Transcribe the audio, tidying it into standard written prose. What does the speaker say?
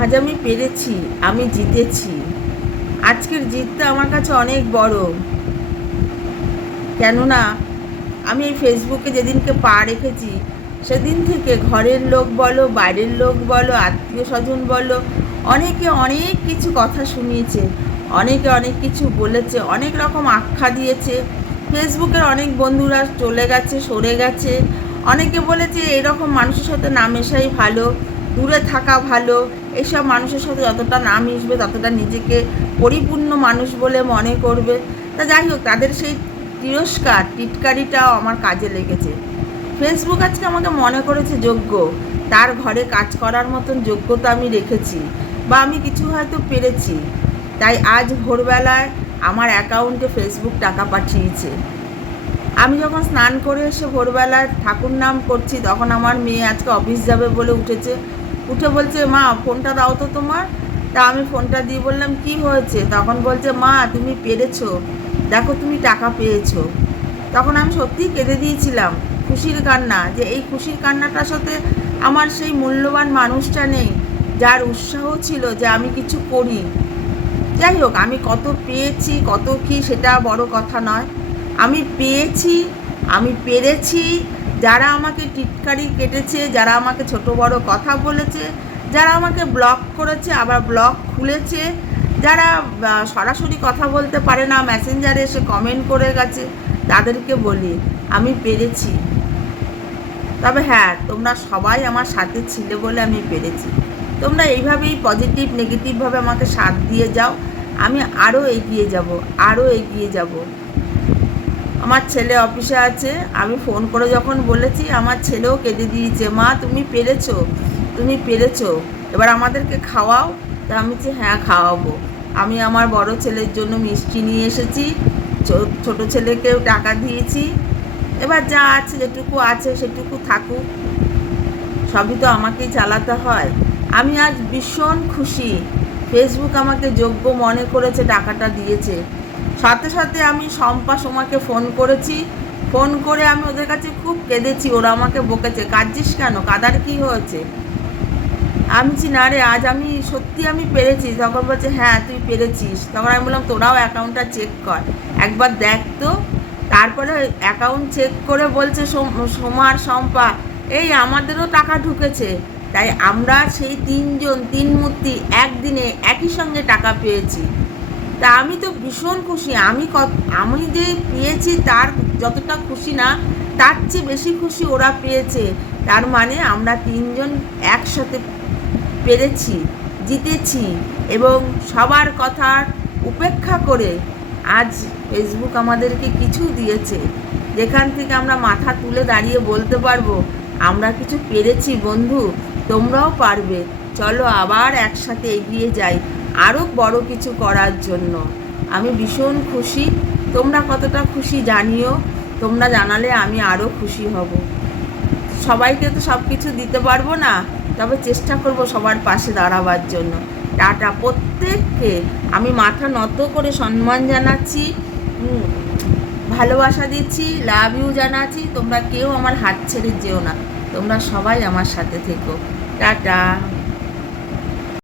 আজ আমি পেরেছি, আমি জিতেছি। আজকের জিতটা আমার কাছে অনেক বড়। কেননা আমি এই ফেসবুকে যেদিনকে পা রেখেছি সেদিন থেকে ঘরের লোক বলো, বাইরের লোক বলো, আত্মীয় স্বজন বলো, অনেকে অনেক কিছু কথা শুনিয়েছে, অনেকে অনেক কিছু বলেছে, অনেক রকম আখ্যা দিয়েছে। ফেসবুকের অনেক বন্ধুরা চলে গেছে, সরে গেছে। অনেকে বলেছে এরকম মানুষের সাথে না মেশাই ভালো, দূরে থাকা ভালো। এইসব মানুষের সাথে যতটা না মিশবে ততটা নিজেকে পরিপূর্ণ মানুষ বলে মনে করবে। তা যাই হোক, তাদের সেই তিরস্কার টিটকারিটাও আমার কাজে লেগেছে। ফেসবুক আজকে আমাকে মনে করেছে যোগ্য, তার ঘরে কাজ করার মতন যোগ্যতা আমি রেখেছি, বা আমি কিছু হয়তো পেরেছি। তাই আজ ভোরবেলায় আমার অ্যাকাউন্টে ফেসবুক টাকা পাঠিয়েছে। আমি যখন স্নান করে এসে ভোরবেলায় ঠাকুর নাম করছি, তখন আমার মেয়ে আজকে অফিস যাবে বলে উঠেছে। উঠে বলছে, মা ফোনটা দাও তো তোমার। তা আমি ফোনটা দিয়ে বললাম, কি হয়েছে? তখন বলছে, মা তুমি পেরেছো, দেখো তুমি টাকা পেয়েছো। তখন আমি সত্যিই কেঁদে দিয়েছিলাম, খুশির কান্না, যে এই খুশির কান্নাটার সাথে আমার সেই মূল্যবান মানুষটা নেই, যার উৎসাহ ছিল যে আমি কিছু করি। যাই হোক, আমি কত পেয়েছি কত কি সেটা বড় কথা নয়। আমি পেয়েছি, আমি পেরেছি। যারা আমাকে টিটকারি কেটেছে, যারা আমাকে ছোট বড় কথা বলেছে, যারা আমাকে ব্লক করেছে আবার ব্লক খুলেছে, যারা সরাসরি কথা বলতে পারে না মেসেঞ্জারে এসে কমেন্ট করে গেছে, তাদেরকে বলি আমি পেরেছি। তবে হ্যাঁ, তোমরা সবাই আমার সাথে ছিলে বলে আমি পেরেছি। তোমরা এইভাবেই পজিটিভ নেগেটিভভাবে আমাকে সাথ দিয়ে যাও, আমি আরও এগিয়ে যাব, আরও এগিয়ে যাব। আমার ছেলে অফিসে আছে, আমি ফোন করে যখন বলেছি, আমার ছেলেও কেঁদে দিয়েছে, মা তুমি পেরেছো, তুমি পেরেছো, এবার আমাদেরকে খাওয়াও। তা আমি বলছি, হ্যাঁ খাওয়াবো। আমি আমার বড় ছেলের জন্য মিষ্টি নিয়ে এসেছি, ছোট ছেলেকেও টাকা দিয়েছি। এবার যা আছে, যেটুকু আছে সেটুকু থাকুক, সবই তো আমাকেই চালাতে হয়। আমি আজ ভীষণ খুশি, ফেসবুক আমাকে যোগ্য মনে করেছে, টাকাটা দিয়েছে। সাথে সাথে আমি শম্পা সোমাকে ফোন করেছি, ফোন করে আমি ওদের কাছে খুব কেঁদেছি। ওরা আমাকে বকেছে, কাঁদছিস কেন, কাদার কি হয়েছে? আমি বলছি, না রে, আজ আমি সত্যি আমি পেরেছি। তখন বলছে, হ্যাঁ তুই পেরেছিস। তখন আমি বললাম, তোরাও অ্যাকাউন্টটা চেক কর, একবার দেখ তো। তারপরে অ্যাকাউন্ট চেক করে বলছে, সোমার শম্পা, এই আমাদেরও টাকা ঢুকেছে। তাই আমরা সেই তিনজন, তিন মূর্তি একদিনে একই সঙ্গে টাকা পেয়েছি। তা আমি তো ভীষণ খুশি। আমি যে পেয়েছি তার যতটা খুশি না, তার চেয়ে বেশি খুশি ওরা পেয়েছে। তার মানে আমরা তিনজন একসাথে পেরেছি, জিতেছি, এবং সবার কথা উপেক্ষা করে আজ ফেসবুক আমাদেরকে কিছু দিয়েছে, যেখান থেকে আমরা মাথা তুলে দাঁড়িয়ে বলতে পারবো আমরা কিছু পেরেছি। বন্ধু, তোমরাও পারবে, চলো আবার একসাথে এগিয়ে যাই আরও বড় কিছু করার জন্য। আমি ভীষণ খুশি। তোমরা কতটা খুশি জানিও, তোমরা জানালে আমি আরও খুশি হব। সবাইকে তো সব কিছু দিতে পারবো না, তবে চেষ্টা করব সবার পাশে দাঁড়াবার জন্য। টাটা প্রত্যেককে, আমি মাথা নত করে সম্মান জানাচ্ছি, ভালোবাসা দিচ্ছি, লাভ ইউ জানাচ্ছি। তোমরা কেউ আমার হাত ছেড়ে যেও না, তোমরা সবাই আমার সাথে থেকো। টাটা।